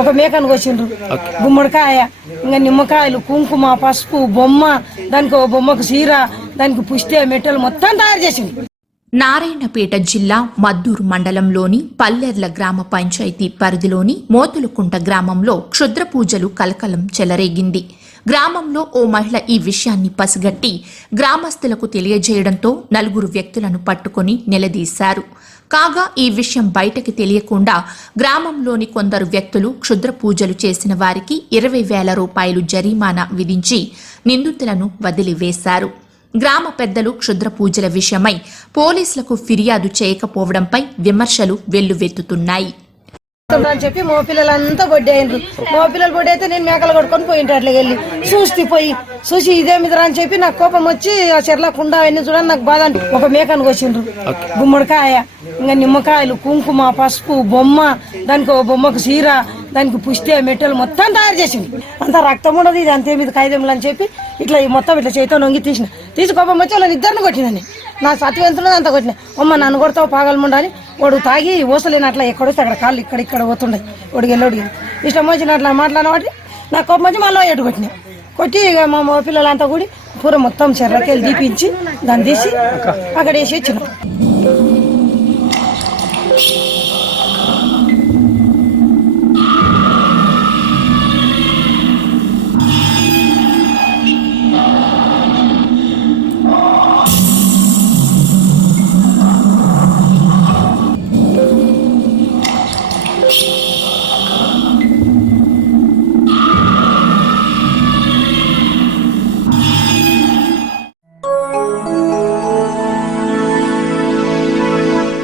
ఒక మేకను కోసిండ్రు, గుమ్మడికాయ, ఇంకా నిమ్మకాయలు, కుంకుమ, పసుపు, బొమ్మ, దానికి ఒక బొమ్మకు చీర, దానికి పుష్టి మెట్టలు మొత్తం తయారు చేసిండ్రు. నారాయణపేట జిల్లా మద్దూరు మండలంలోని పల్లెర్ల గ్రామ పంచాయతీ పరిధిలోని మోతులకుంట గ్రామంలో క్షుద్ర పూజలు కలకలం చెలరేగింది. గ్రామంలో ఓ మహిళ ఈ విషయాన్ని పసిగట్టి గ్రామస్తులకు తెలియజేయడంతో 4 వ్యక్తులను పట్టుకుని నిలదీశారు. కాగా ఈ విషయం బయటకి తెలియకుండా గ్రామంలోని కొందరు వ్యక్తులు క్షుద్ర పూజలు చేసిన వారికి 20,000 రూపాయలు జరిమానా విధించి నిందితులను వదిలివేశారు. గ్రామ పెద్దలు క్షుద్ర పూజల విషయమై పోలీసులకు ఫిర్యాదు చేయకపోవడంపై విమర్శలు వెల్లువెత్తుతున్నాయి. అని చెప్పి మా పిల్లలంతా బొడ్డి అయినరు. మా పిల్లలు బొడ్డి అయితే నేను మేకలు కొట్టుకొని పోయింటే అట్లా వెళ్ళి చూసి ఇదే మీద అని చెప్పి నాకు కోపం వచ్చి ఆ చెర్ల కుండ అవన్నీ చూడండి నాకు బాధ. ఒక మేకను కోసిండ్రు, గుమ్మడికాయ, ఇంకా నిమ్మకాయలు, కుంకుమ, పసుపు, బొమ్మ, దానికి ఒక బొమ్మకు చీర, దానికి పుష్టి మెట్టలు మొత్తం తయారు చేసింది. అంత రక్తం ఉండదు, ఇది అంతే మీద ఖైదములు అని చెప్పి ఇట్లా మొత్తం ఇట్లా చేతితో నొంగి తీసి కోపం వచ్చి వాళ్ళని ఇద్దరిని కొట్టినని నా సత్యవంతున్నది అంత కొట్టిన. అమ్మ నన్ను కొడతావు పాగలముండ అని వాడు తాగి ఓసలేని అట్లా ఎక్కడొస్తే అక్కడ కాళ్ళు ఇక్కడ పోతుండే ఒడిగెళ్ళి ఇష్టం వచ్చిన అట్లా మాట్లాడిన వాటి నాకు కోపం వచ్చి మళ్ళీ ఎటు కొట్టి ఇక మా పిల్లలంతా కూడి పూర మొత్తం చెర్రకెళ్ళి దీపించి దాన్ని తీసి అక్కడ వేసి వచ్చినాం.